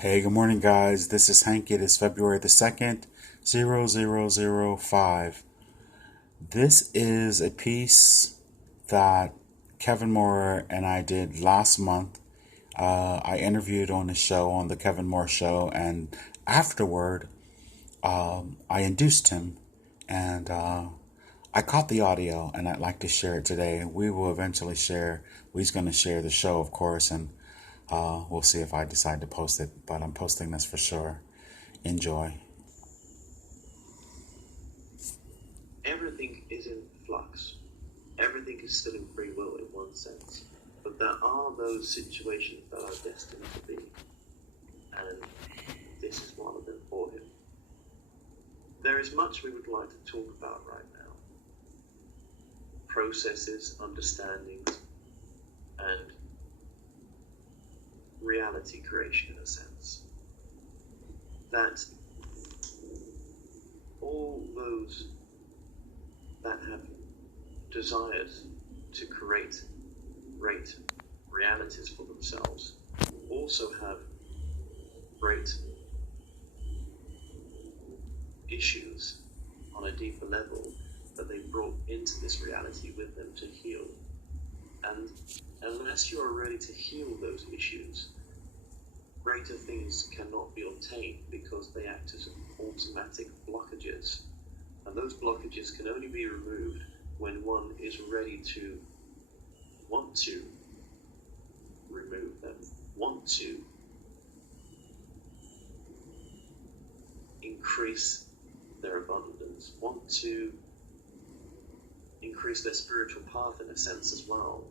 Hey, good morning, guys. This is Hank. It is February the 2nd, 0005. This is a piece that Kevin Moore and I did last month. I interviewed on the show, on the Kevin Moore Show, and afterward, I induced him, and I caught the audio, and I'd like to share it today. We will eventually share. He's going to share the show, of course, and we'll see if I decide to post it, but I'm posting this for sure. Enjoy. Everything is in flux. Everything is still in free will in one sense. But there are those situations that are destined to be. And this is one of them for him. There is much we would like to talk about right now. Processes, understandings, and reality creation in a sense. That all those that have desires to create great realities for themselves also have great issues on a deeper level that they brought into this reality with them to heal. And unless you are ready to heal those issues, greater things cannot be obtained because they act as automatic blockages. And those blockages can only be removed when one is ready to want to remove them, want to increase their abundance, want to increase their spiritual path in a sense as well.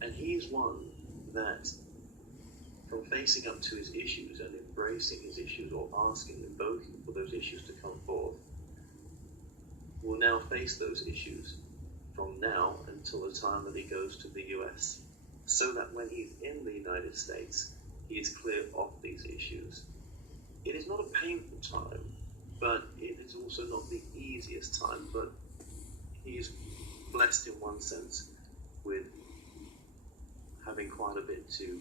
And he's one that, from facing up to his issues and embracing his issues or asking, invoking for those issues to come forth, will now face those issues from now until the time that he goes to the US, so that when he's in the United States, he is clear of these issues. It is not a painful time, but it is also not the easiest time, but he is blessed in one sense with having quite a bit to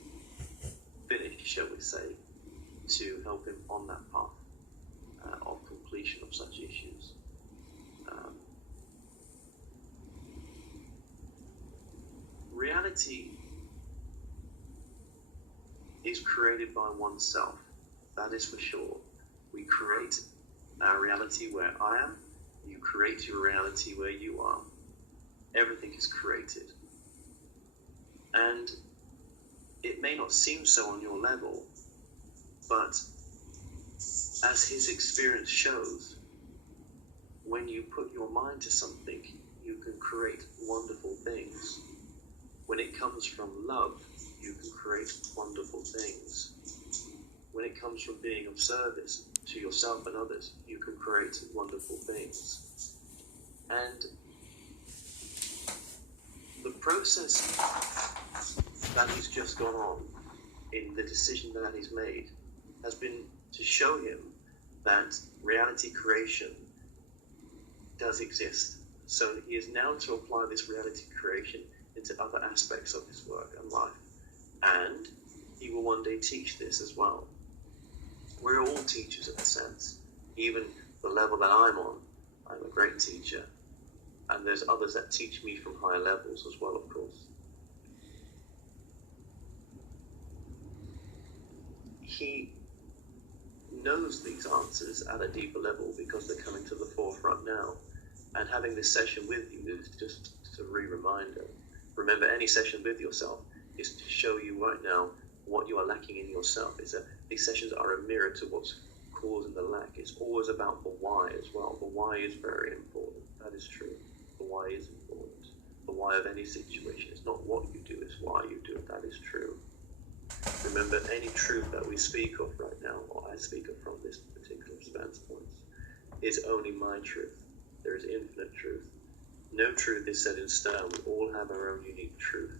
finish, shall we say, to help him on that path of completion of such issues. Reality is created by oneself, that is for sure. We create our reality where I am, you create your reality where you are. Everything is created. And it may not seem so on your level, but as his experience shows, when you put your mind to something, you can create wonderful things. When it comes from love, you can create wonderful things. When it comes from being of service to yourself and others, you can create wonderful things. And the process that he's just gone on in the decision that he's made has been to show him that reality creation does exist. So he is now to apply this reality creation into other aspects of his work and life. And he will one day teach this as well. We're all teachers in a sense. Even the level that I'm on, I'm a great teacher. And there's others that teach me from higher levels as well, of course. He knows these answers at a deeper level because they're coming to the forefront now. And having this session with you is just a re-reminder. Remember, any session with yourself is to show you right now what you are lacking in yourself. These sessions are a mirror to what's causing the lack. It's always about the why as well. The why is very important. That is true. The why is important. The why of any situation. It's not what you do, it's why you do it. That is true. Remember, any truth that we speak of right now, or I speak of from this particular stance point, is only my truth. There is infinite truth. No truth is set in stone. We all have our own unique truth.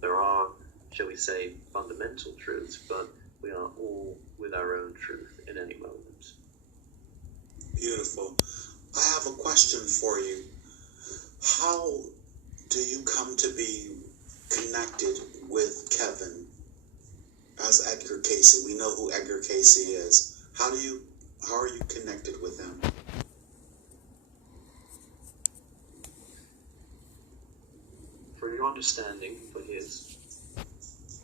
There are, shall we say, fundamental truths, but we are all with our own truth in any moment. Beautiful. I have a question for you. How do you come to be connected with Kevin as Edgar Cayce. We know who Edgar Cayce is. How are you connected with him? For your understanding, for his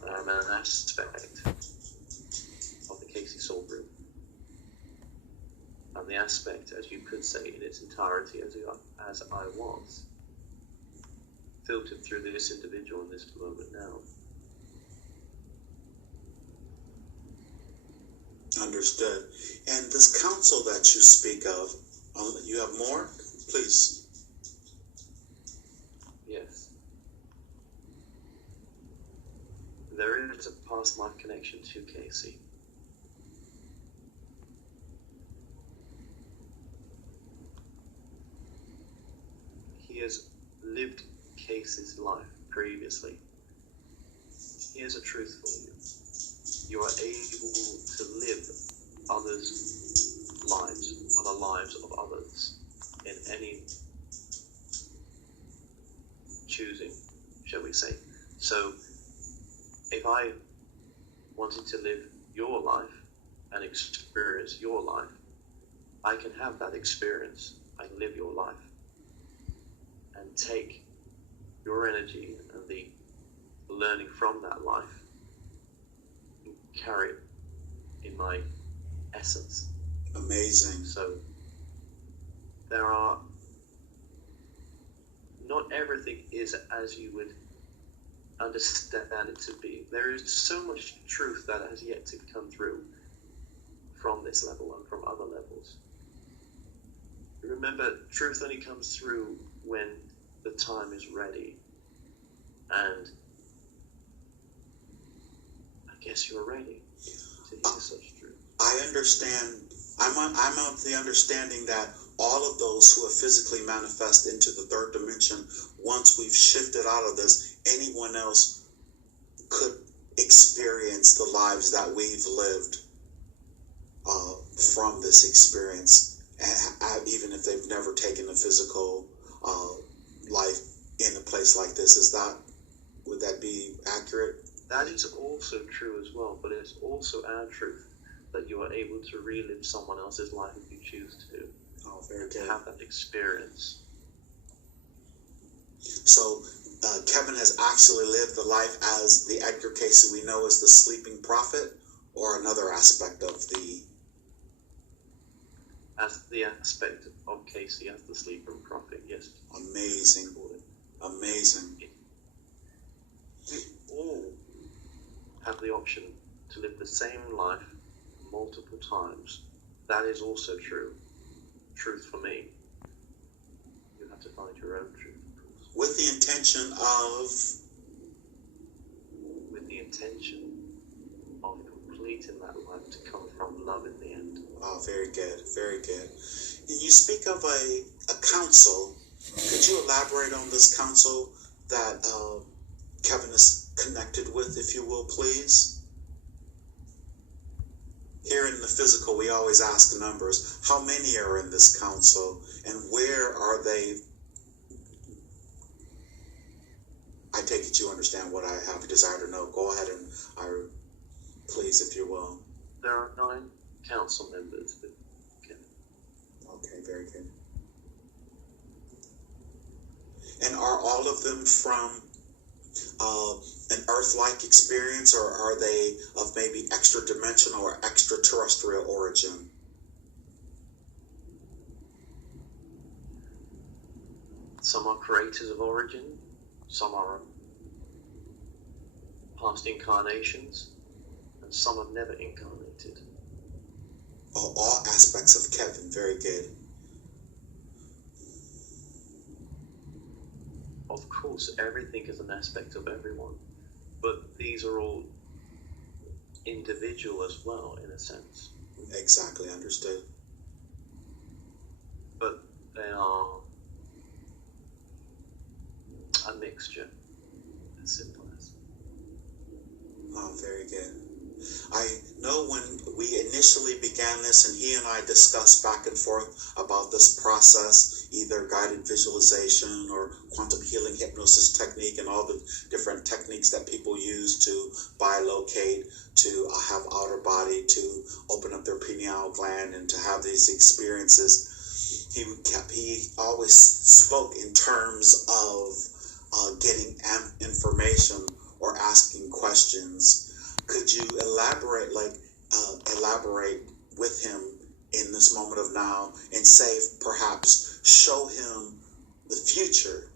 an aspect of the Cayce soul group, and the aspect, as you could say, in its entirety, as I was, filtered through this individual in this moment now. Understood. And this council that you speak of, you have more? Please. Yes. There is a past life connection to Cayce. He has lived Cayce's life previously. Here's a truth for you. You are able to live others' lives, other lives of others, in any choosing, shall we say. So, if I wanted to live your life and experience your life, I can have that experience. I can live your life and take your energy and the learning from that life and carry it in my essence. Amazing. So there are, not everything is as you would understand it to be. There is so much truth that has yet to come through from this level and from other levels. Remember, truth only comes through when the time is ready. And I guess you're ready to hear such truth. I understand. I'm of the understanding that all of those who have physically manifest into the third dimension, once we've shifted out of this, anyone else could experience the lives that we've lived from this experience, even if they've never taken a physical life in a place like this. Would that be accurate? That is also true as well, but it's also our truth that you are able to relive someone else's life if you choose to. Oh, very good. To have that experience. So Kevin has actually lived the life as the Edgar Cayce we know as the sleeping prophet, or another aspect of the... As the aspect of Cayce as the sleeping prophet, yes. Amazing. Amazing. We all have the option to live the same life multiple times. That is also true. Truth for me. You have to find your own truth, of course. With the intention of... With the intention of completing that life to come from love in the end. Oh, very good, very good. And you speak of a council. Could you elaborate on this council that Kevin is connected with, if you will, please? Here in the physical, we always ask numbers. How many are in this council, and where are they? I take it you understand what I have a desire to know. Go ahead and please, if you will. There are 9 council members with Kevin. Okay, very good. And are all of them from an Earth-like experience, or are they of maybe extra-dimensional or extraterrestrial origin? Some are creators of origin, some are past incarnations, and some have never incarnated. Oh, all aspects of Kevin, very good. Of course, everything is an aspect of everyone, but these are all individual as well, in a sense. Exactly, understood. But they are a mixture, as simple as. Oh, very good. I know when we initially began this, and he and I discussed back and forth about this process, either guided visualization or quantum healing hypnosis technique and all the different techniques that people use to bilocate, to body to open up their pineal gland and to have these experiences. He always spoke in terms of getting information or asking questions. Could you elaborate with him in this moment of now and say, perhaps show him the future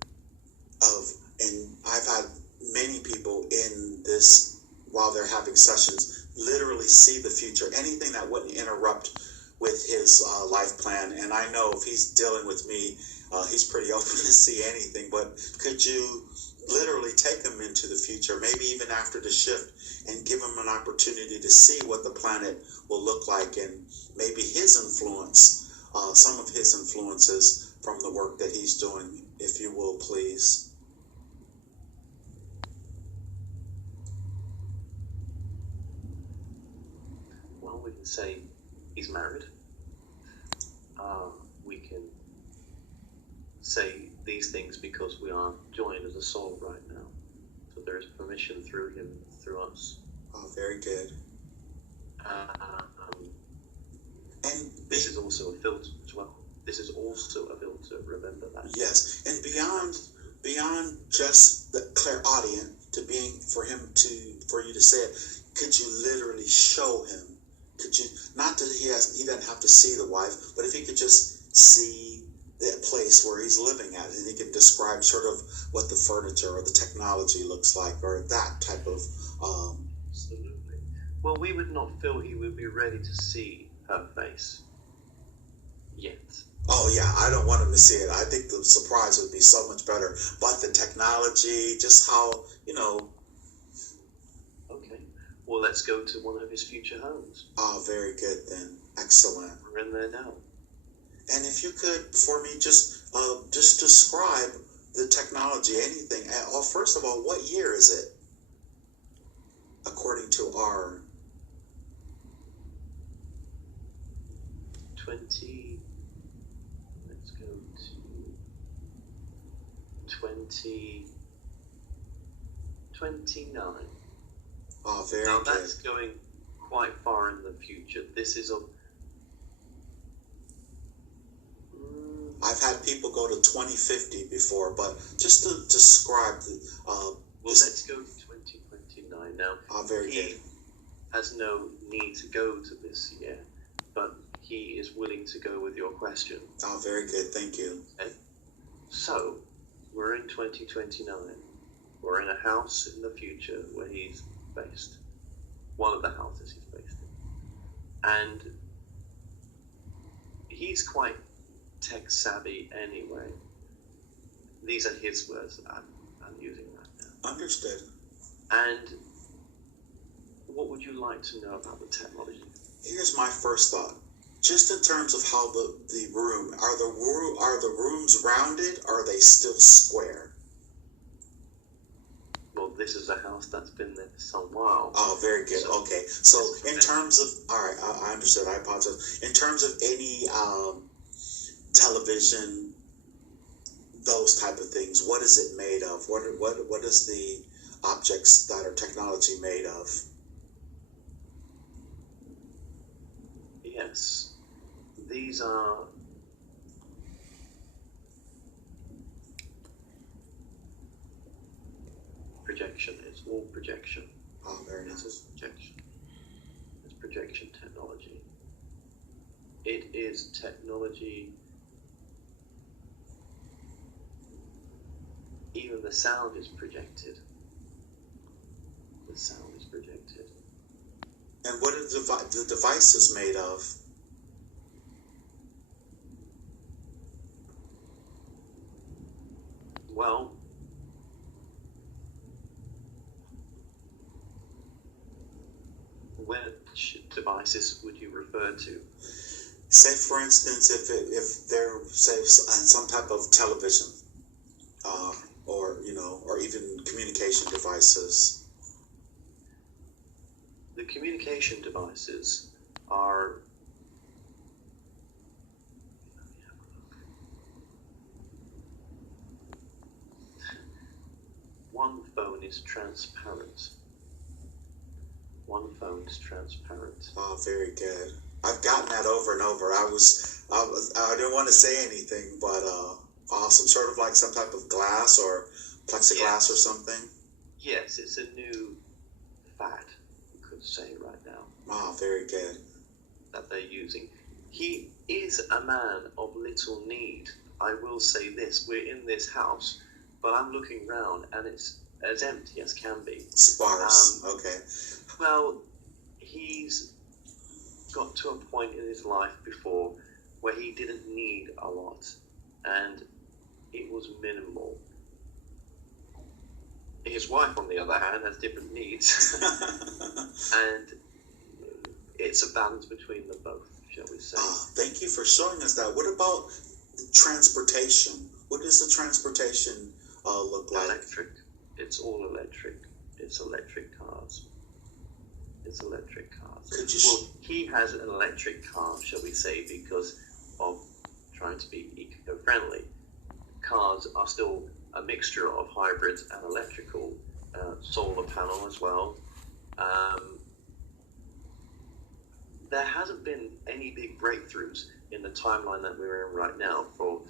of, and I've had many people in this, while they're having sessions, literally see the future, anything that wouldn't interrupt with his life plan. And I know if he's dealing with me, he's pretty open to see anything, but could you literally take him into the future, maybe even after the shift, and give him an opportunity to see what the planet will look like, and maybe his influence, some of his influences from the work that he's doing, if you will, please. Well, we can say he's married. We can say these things because we are joined as a soul right now. So there is permission through him, through us. Oh, very good. And this is also a filter as well. This is also a filter. Remember that. Yes, and beyond just the clairaudient to being for you to say it, could you literally show him? Could you, not that he doesn't have to see the wife, but if he could just see that place where he's living at, and he can describe sort of what the furniture or the technology looks like, or that type of. Absolutely. Well, we would not feel he would be ready to see her face yet. Oh yeah, I don't want him to see it. I think the surprise would be so much better. But the technology, just how, Okay. Well, let's go to one of his future homes. Oh, very good then. Excellent. We're in there now. And if you could, for me, just describe the technology, anything. Oh, first of all, what year is it? According to our 20. Let's go to 2029. Oh, very now good. that's going quite far in the future. This is a. I've had people go to 2050 before, but just to describe the. Well, let's go to 2029 now. Oh, very good. He has no need to go to this year, but he is willing to go with your question. Oh, very good. Thank you. Okay. So, we're in 2029. We're in a house in the future where he's based. One of the houses he's based in. And he's quite tech savvy anyway. These are his words. I'm using that now. Understood. And what would you like to know about the technology? Here's my first thought. Just in terms of how the room, are the rooms rounded, or are they still square? Well, this is a house that's been there for some while. Oh, very good. So, okay. So in terms of, all right, I understood. I apologize. In terms of any television, those type of things, what is it made of? What is the objects that are technology made of? Yes, these are projection. It's all projection. Oh, very nice. It's projection. It's projection technology. It is technology. Even the sound is projected. The sound is projected. And what are the devices made of? Well, which devices would you refer to? Say, for instance, if they're, say, on some type of television, or even communication devices. The communication devices are. One phone is transparent. One phone is transparent. Oh, very good. I've gotten that over and over. I didn't want to say anything, but awesome. Sort of like some type of glass or plexiglass or something. Yes, it's a new fad, you could say right now. Wow, very good. That they're using. He is a man of little need. I will say this: we're in this house, but I'm looking round and it's as empty as can be. Sparse. Okay. Well, he's got to a point in his life before where he didn't need a lot, and it was minimal. His wife, on the other hand, has different needs, and it's a balance between them both, shall we say. Thank you for showing us that. What about transportation? What does the transportation look like? Electric. It's all electric. It's electric cars. It's electric cars. Could you Well, he has an electric car, shall we say, because of trying to be eco-friendly. Cars are still a mixture of hybrids and electrical, solar panel as well. There hasn't been any big breakthroughs in the timeline that we're in right now for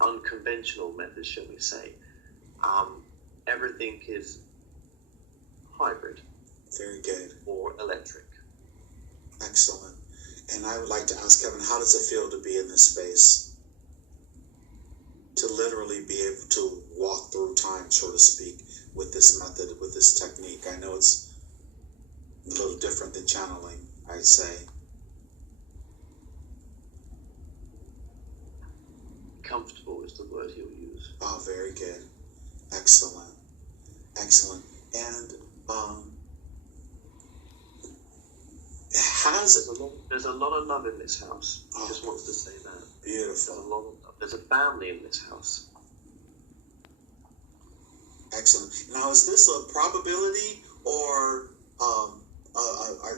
unconventional methods, shall we say. Everything is hybrid. Very good. Or electric. Excellent. And I would like to ask Kevin, how does it feel to be in this space? To literally be able to walk through time, so to speak, with this method, with this technique. I know it's a little different than channeling, I'd say. Comfortable is the word he'll use. Oh, very good. Excellent. Excellent. And there's a lot of love in this house. He just wants to say that. Beautiful. There's a family in this house. Excellent. Now, is this a probability or a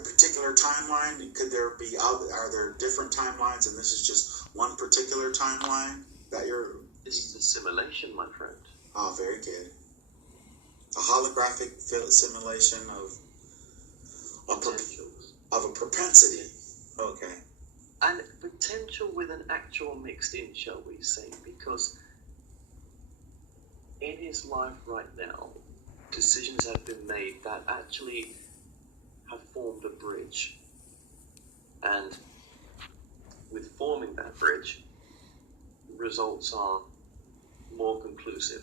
particular timeline? Could there be are there different timelines, and this is just one particular timeline that you're? This is a simulation, my friend. Oh, very good. A holographic simulation of a propensity. Okay. And potential with an actual mixed in, shall we say, because in his life right now, decisions have been made that actually have formed a bridge. And with forming that bridge, results are more conclusive.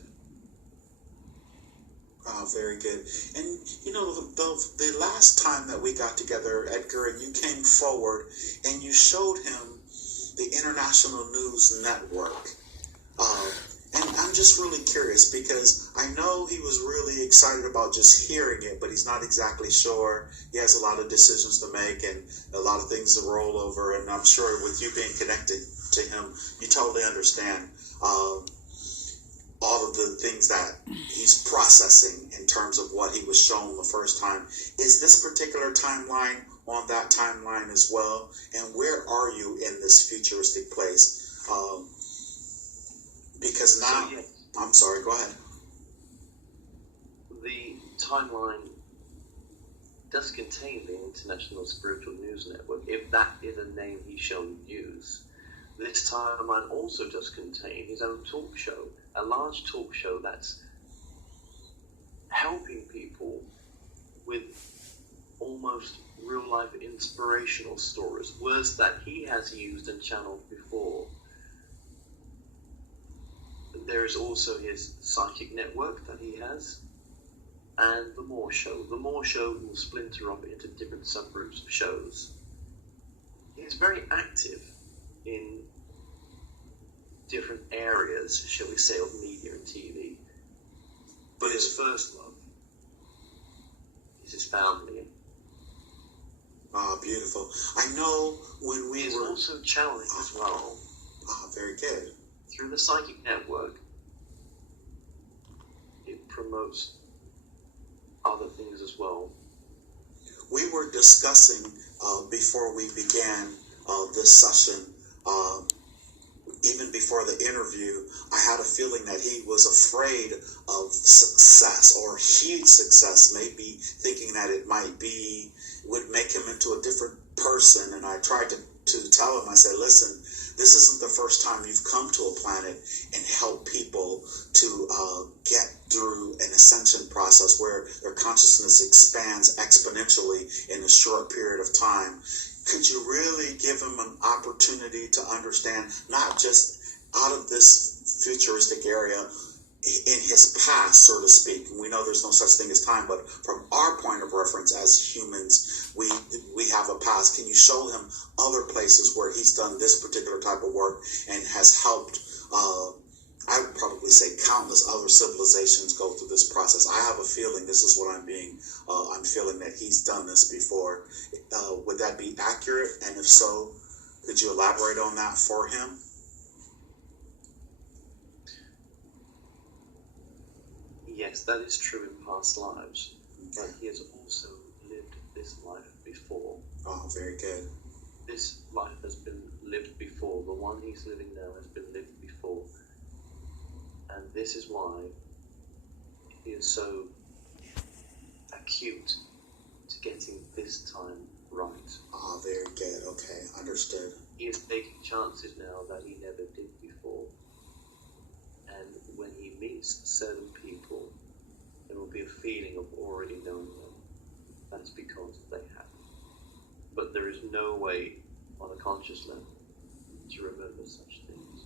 Oh, very good. And, you know, the last time that we got together, Edgar, and you came forward and you showed him the International News Network. And I'm just really curious because I know he was really excited about just hearing it, but he's not exactly sure. He has a lot of decisions to make and a lot of things to roll over. And I'm sure with you being connected to him, you totally understand all of the things that he's processing in terms of what he was shown the first time. Is this particular timeline on that timeline as well? And where are you in this futuristic place? Because now, So, yes, I'm sorry, go ahead. the timeline does contain the International Spiritual News Network, if that is a name he shall use. This timeline also does contain his own talk show, a large talk show that's helping people with almost real-life inspirational stories, words that he has used and channeled before. There is also his psychic network that he has, and the More Show. The More Show will splinter up into different subgroups of shows. He's very active in different areas, shall we say, of media and TV. But his first love is his family. Ah, beautiful. I know when we He's were... also channeling as well. Ah, very good. Through the psychic network, it promotes other things as well. We were discussing before we began this session even before the interview, I had a feeling that he was afraid of success or huge success, maybe thinking that it would make him into a different person. And I tried to tell him, I said, listen, this isn't the first time you've come to a planet and helped people to get through an ascension process where their consciousness expands exponentially in a short period of time. Could you really give him an opportunity to understand, not just out of this futuristic area, in his past, so to speak? And we know there's no such thing as time, but from our point of reference as humans, we have a past. Can you show him other places where he's done this particular type of work and has helped, I would probably say, countless other civilizations go through this process? I have a feeling this is what I'm feeling that he's done this before. Would that be accurate? And if so, could you elaborate on that for him? Yes, that is true in past lives, but he has also lived this life before. Oh, very good. This life has been lived before. The one he's living now has been lived before. And this is why he is so acute to getting this time right. Oh, very good. Okay, understood. He is taking chances now that he never did before. And when he meets certain people, there will be a feeling of already knowing them. That's because they have. But there is no way on a conscious level to remember such things.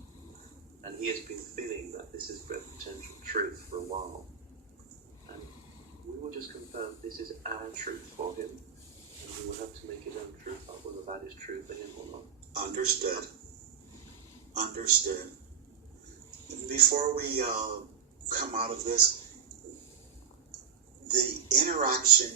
And he has been feeling that this is a potential truth for a while. And we will just confirm this is our truth for him. And he will have to make his own truth up, whether that is true for him or not. Understood. Understood. Before we come out of this, the interaction,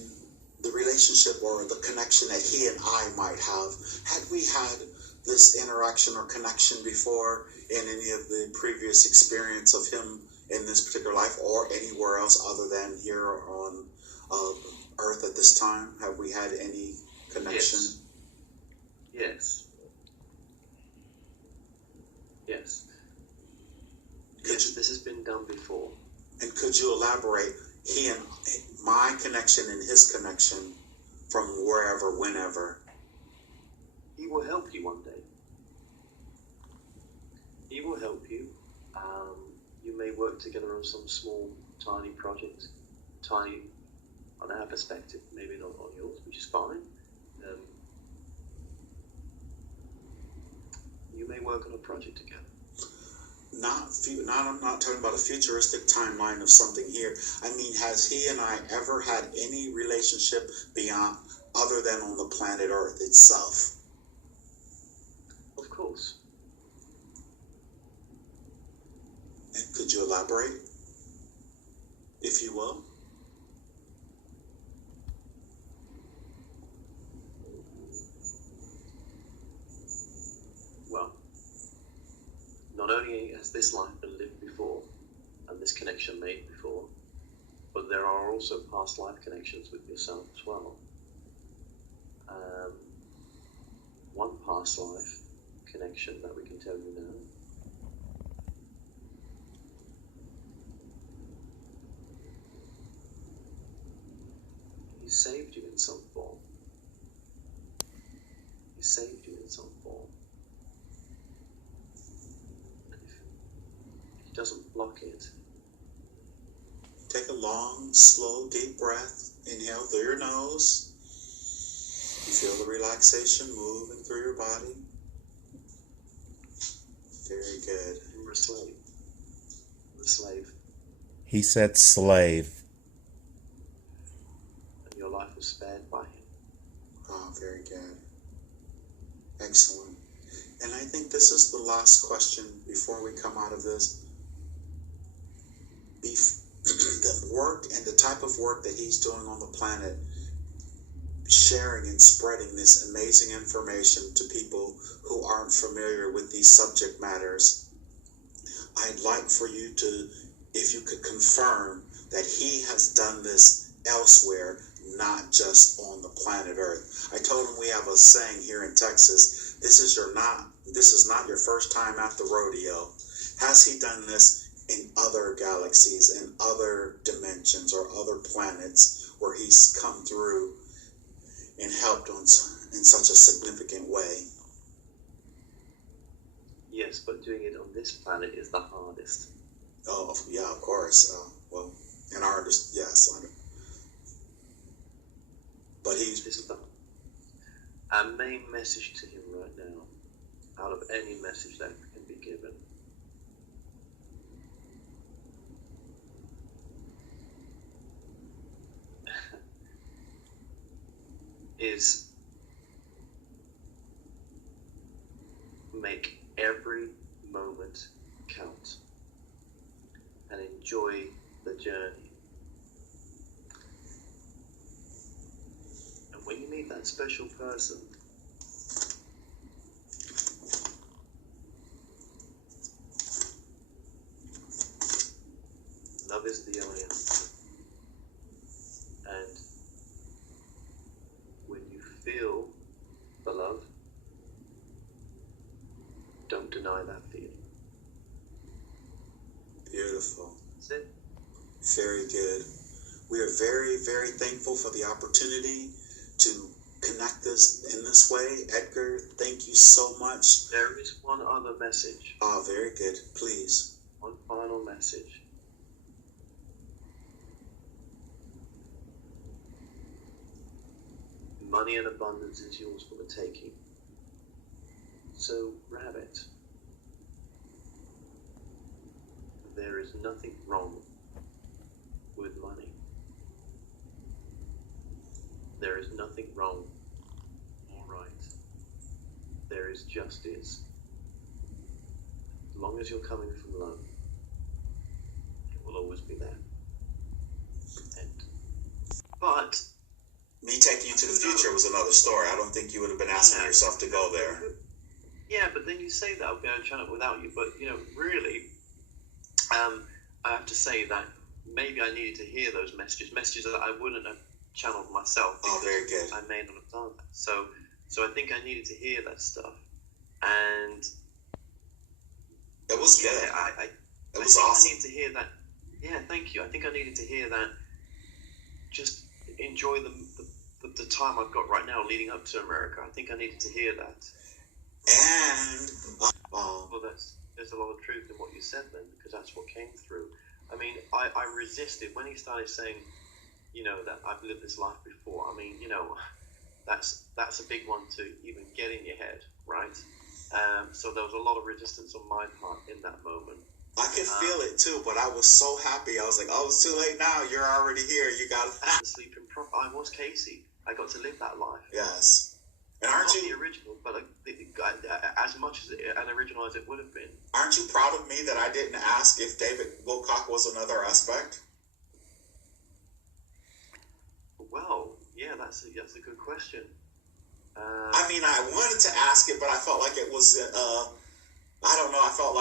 the relationship or the connection that he and I might have, had we had this interaction or connection before in any of the previous experience of him in this particular life or anywhere else other than here on Earth at this time? Have we had any connection? Yes. Yes. Yes, this has been done before. And could you elaborate he and my connection and his connection from wherever, whenever? He will help you one day. He will help you. You may work together on some small, tiny project. Tiny on our perspective, maybe not on yours, which is fine. You may work on a project together. I'm not talking about a futuristic timeline of something here. I mean, has he and I ever had any relationship beyond, other than on the planet Earth itself? Of course. And could you elaborate, if you will? Well, not only has this life been lived before and this connection made before, but there are also past life connections with yourself as well. One past life connection that we can tell you now. He saved you in some form. He saved you in some form. And if he doesn't block it, take a long, slow, deep breath. Inhale through your nose. You feel the relaxation moving through your body. Very good. you're a slave. You're a slave. He said slave. And your life was spared by him. Oh, very good. Excellent. And I think this is the last question before we come out of this. The work and the type of work that he's doing on the planet, sharing and spreading this amazing information to people who aren't familiar with these subject matters. I'd like for you to, if you could confirm that he has done this elsewhere, not just on the planet Earth. I told him we have a saying here in Texas This is not your first time at the rodeo. Has he done this in other galaxies, in other dimensions, or other planets where he's come through and helped in such a significant way? Yes, but doing it on this planet is the hardest. Oh, yeah, of course. Well, in our yes, but he's. This is our main message to him right now, out of any message that can be given, is make every moment count and enjoy the journey. And when you meet that special person, love is the only answer. And when you feel the love, don't deny that feeling. Beautiful. That's it. Very good. We are very, very thankful for the opportunity to connect us in this way. Edgar, thank you so much. There is one other message. Oh, very good. Please. One final message. Money and abundance is yours for the taking. So grab it. There is nothing wrong with money. There is nothing wrong or right. There is just is. As long as you're coming from love, it will always be there. But me taking you to the future was another story. I don't think you would have been asking yourself to go there. Yeah, but then you say that I'll be able to channel it without you. But really, I have to say that maybe I needed to hear those messages that I wouldn't have channeled myself. Oh, very good. I may not have done that. So I think I needed to hear that stuff, and it was good. It was awesome. I needed to hear that. Yeah, thank you. I think I needed to hear that. Just enjoy the time I've got right now leading up to America. I think I needed to hear that. And well, there's a lot of truth in what you said then, because that's what came through. I mean, I resisted when he started saying, that I've lived this life before. I mean, that's a big one to even get in your head, right? So there was a lot of resistance on my part in that moment. I could feel it too, but I was so happy. I was like, "Oh, it's too late now. You're already here. You got to sleep in proper." I was Cayce. I got to live that life. Yes, and aren't you the original, but as much as an original as it would have been? Aren't you proud of me that I didn't ask if David Wilcock was another aspect? Well, yeah, that's a good question. I mean, I wanted to ask it, but I felt like it was. I don't know. I felt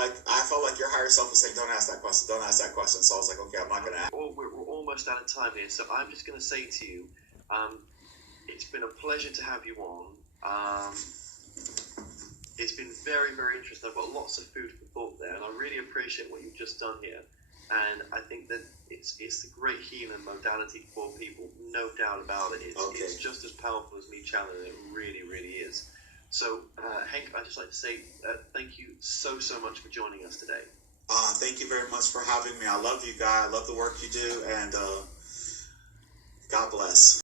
like your higher self was saying, "Don't ask that question. Don't ask that question." So I was like, "Okay, I'm not going to ask." Well, we're almost out of time here, so I'm just going to say to you, it's been a pleasure to have you on. It's been very, very interesting. I've got lots of food for thought there, and I really appreciate what you've just done here. And I think that it's a great healing modality for people, no doubt about it. It's just as powerful as me channeling it. It really, really is. So, Hank, I'd just like to say thank you so much for joining us today. Thank you very much for having me. I love you, guy. I love the work you do, and God bless.